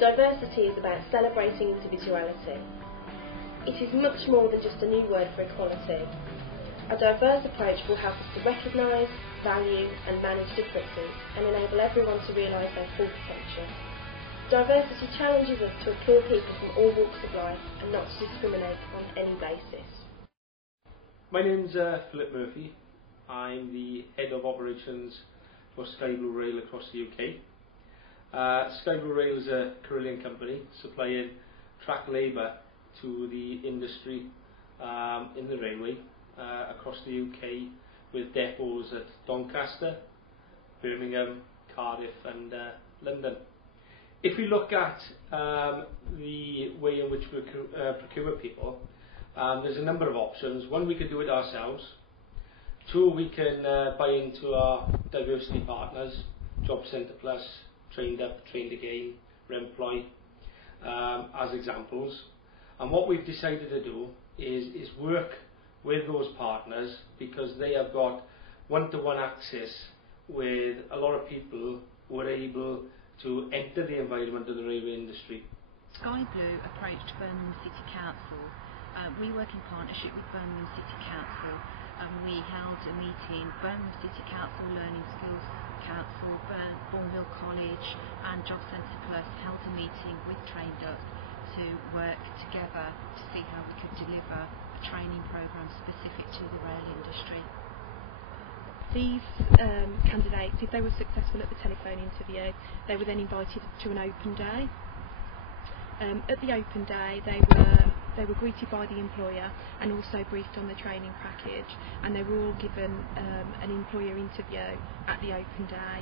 Diversity is about celebrating individuality. It is much more than just a new word for equality. A diverse approach will help us to recognise, value and manage differences and enable everyone to realise their full potential. Diversity challenges us to appeal people from all walks of life and not to discriminate on any basis. My name's Philip Murphy. I'm the Head of Operations for SkyBlue Rail across the UK. SkyBlue Rail is a Carillion company supplying track labour to the industry in the railway across the UK with depots at Doncaster, Birmingham, Cardiff and London. If we look at the way in which we procure people, there's a number of options. One, we can do it ourselves. Two, we can buy into our diversity partners, Jobcentre Plus, Trained Up, Trained Again, Remploy, as examples. And what we've decided to do is work with those partners because they have got one-to-one access with a lot of people who are able to enter the environment of the railway industry. SkyBlue approached Birmingham City Council. We work in partnership with Birmingham City Council, and we held a meeting. Birmingham City Council, Learning Skills Council, Bourneville College and Jobcentre Plus held a meeting with Trained Up to work together to see how we could deliver a training programme specific to the rail industry. These candidates, if they were successful at the telephone interview, they were then invited to an open day. At the open day, they were greeted by the employer and also briefed on the training package, and they were all given an employer interview at the open day.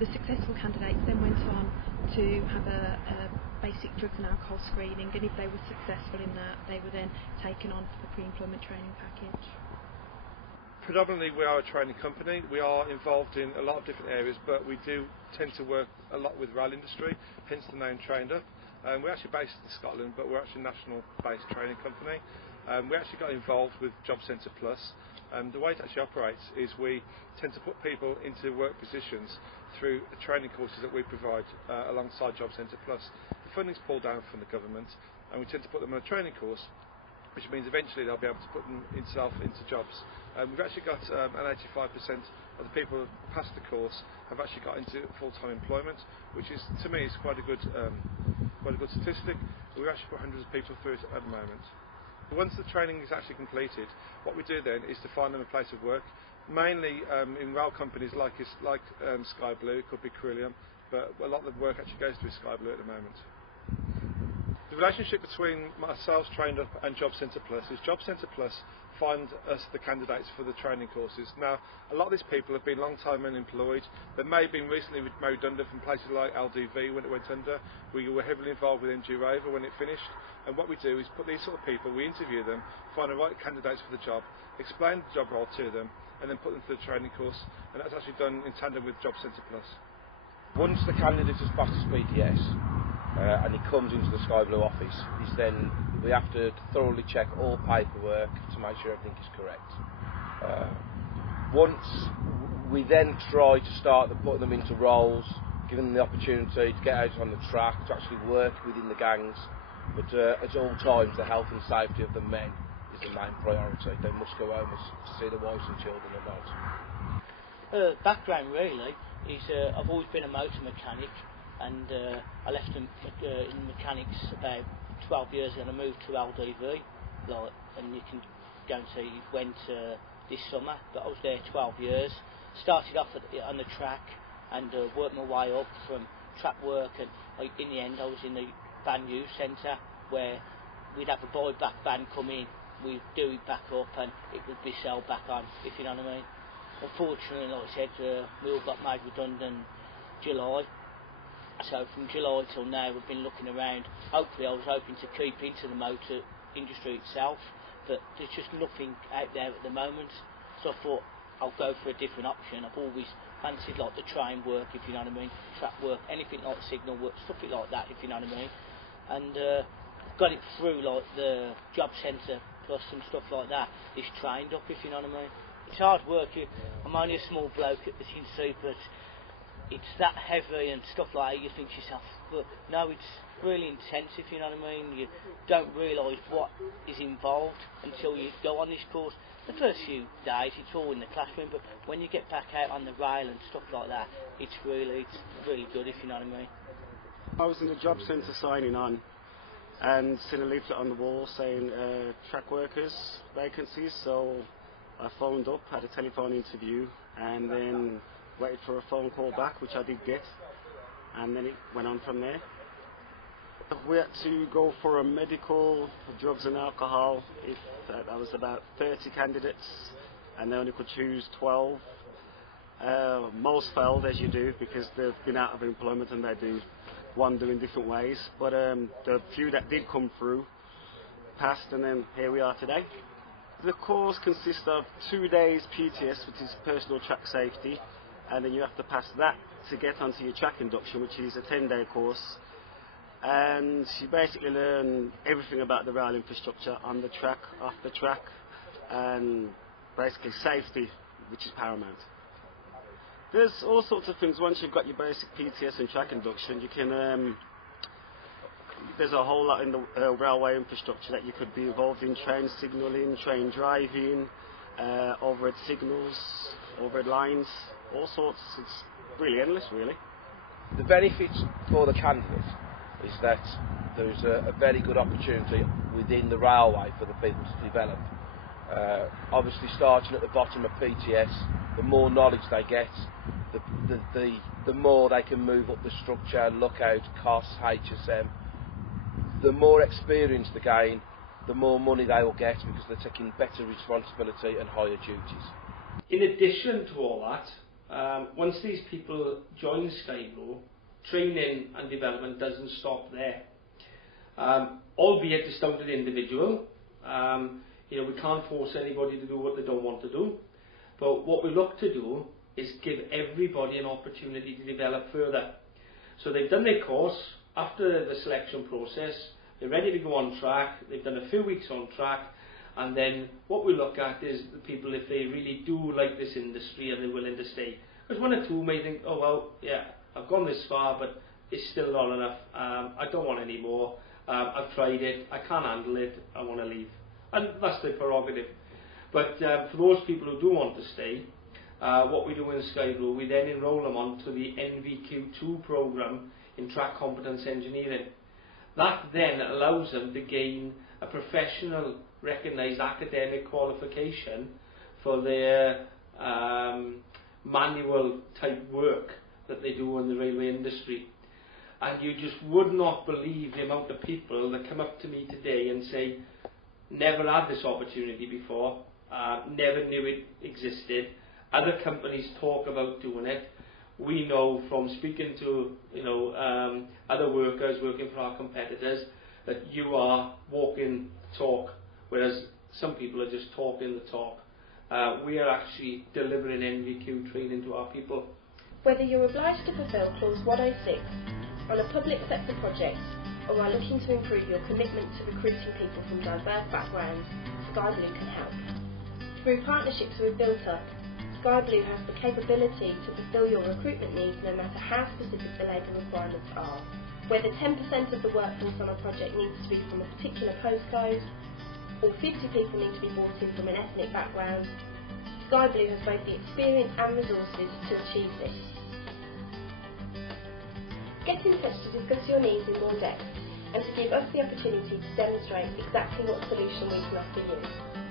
The successful candidates then went on to have a basic drugs and alcohol screening, and if they were successful in that, they were then taken on for the pre-employment training package. Predominantly we are a training company. We are involved in a lot of different areas, but we do tend to work a lot with rail industry, hence the name Trained Up. We're actually based in Scotland, but we're actually a national-based training company. We actually got involved with Jobcentre Plus. The way it actually operates is we tend to put people into work positions through the training courses that we provide alongside Jobcentre Plus. The funding's pulled down from the government, and we tend to put them on a training course, which means eventually they'll be able to put them into jobs. We've actually got an 85% of the people who passed the course have actually got into full-time employment, which is, to me, is quite a good statistic. We've actually put hundreds of people through it at the moment. But once the training is actually completed, what we do then is to find them a place of work, mainly in rail companies like SkyBlue. It could be Carillion, but a lot of the work actually goes through SkyBlue at the moment. The relationship between ourselves, Trained Up, and Jobcentre Plus is Jobcentre Plus find us the candidates for the training courses. Now, a lot of these people have been long time unemployed. They may have been recently made redundant from places like LDV when it went under. We were heavily involved with NG Rover when it finished. And what we do is put these sort of people, we interview them, find the right candidates for the job, explain the job role to them, and then put them through the training course. And that's actually done in tandem with Jobcentre Plus. Once the candidate has passed his PTS, and he comes into the SkyBlue office, we have to thoroughly check all paperwork to make sure everything is correct. Once we then try to start to put them into roles, giving them the opportunity to get out on the track, to actually work within the gangs, but at all times the health and safety of the men is the main priority. They must go home to see their wives and children at night. Background really is I've always been a motor mechanic, and I left in mechanics about 12 years ago and I moved to LDV, and you can go and see went this summer, but I was there 12 years. Started off on the track and worked my way up from track work, and in the end I was in the van use centre where we'd have a buy-back van come in, we'd do it back up and it would be sold back on, if you know what I mean. Unfortunately, like I said, we all got made redundant July. So from July till now we've been looking around. Hopefully I was hoping to keep into the motor industry itself, but there's just nothing out there at the moment. So I thought I'll go for a different option. I've always fancied like the train work, if you know what I mean, track work, anything like signal work, stuff like that, if you know what I mean. And I've got it through like the Jobcentre Plus and stuff like that. It's Trained Up, if you know what I mean. It's hard work. I'm only a small bloke, as you can see, but it's that heavy and stuff like that, you think to yourself, but no, it's really intensive, you know what I mean? You don't realise what is involved until you go on this course. The first few days it's all in the classroom, but when you get back out on the rail and stuff like that, it's really good, if you know what I mean. I was in the Jobcentre signing on and seen a leaflet on the wall saying track workers vacancies, so I phoned up, had a telephone interview, and then waited for a phone call back, which I did get, and then it went on from there. We had to go for a medical for drugs and alcohol. That was about 30 candidates, and they only could choose 12. Most failed, as you do, because they've been out of employment and they do wander in different ways. But the few that did come through passed, and then here we are today. The course consists of 2 days PTS, which is personal track safety, and then you have to pass that to get onto your track induction, which is a 10-day course. And you basically learn everything about the rail infrastructure on the track, off the track, and basically safety, which is paramount. There's all sorts of things. Once you've got your basic PTS and track induction, you can there's a whole lot in the railway infrastructure that you could be involved in: train signalling, train driving, overhead signals, overhead lines, all sorts. It's really endless, really. The benefits for the candidate is that there's a very good opportunity within the railway for the people to develop. Obviously, starting at the bottom of PTS, the more knowledge they get, the more they can move up the structure, lookout, costs, HSM. The more experience they gain, the more money they will get, because they're taking better responsibility and higher duties. In addition to all that, once these people join SkyBlue, training and development doesn't stop there. Albeit it's down to the individual. We can't force anybody to do what they don't want to do. But what we look to do is give everybody an opportunity to develop further. So they've done their course. After the selection process, they're ready to go on track. They've done a few weeks on track, and then what we look at is the people, if they really do like this industry and they're willing to stay. Because one or two may think, oh well, yeah, I've gone this far, but it's still not enough. I don't want any more. I've tried it. I can't handle it. I want to leave. And that's their prerogative. But for those people who do want to stay, what we do in SkyBlue, we then enrol them onto the NVQ2 programme in track competence engineering. That then allows them to gain a professional recognised academic qualification for their manual type work that they do in the railway industry. And you just would not believe the amount of people that come up to me today and say, never had this opportunity before, never knew it existed. Other companies talk about doing it. We know from speaking to other workers working for our competitors that you are walking the talk, whereas some people are just talking the talk. We are actually delivering NVQ training to our people. Whether you're obliged to fulfil Clause 106 on a public sector project or are looking to improve your commitment to recruiting people from diverse backgrounds, SkyBlue can help. Through partnerships we've built up, SkyBlue has the capability to fulfil your recruitment needs no matter how specific the labour requirements are. Whether 10% of the workforce on a project needs to be from a particular postcode, or 50 people need to be brought in from an ethnic background, SkyBlue has both the experience and resources to achieve this. Get in touch to discuss your needs in more depth and to give us the opportunity to demonstrate exactly what solution we can offer you.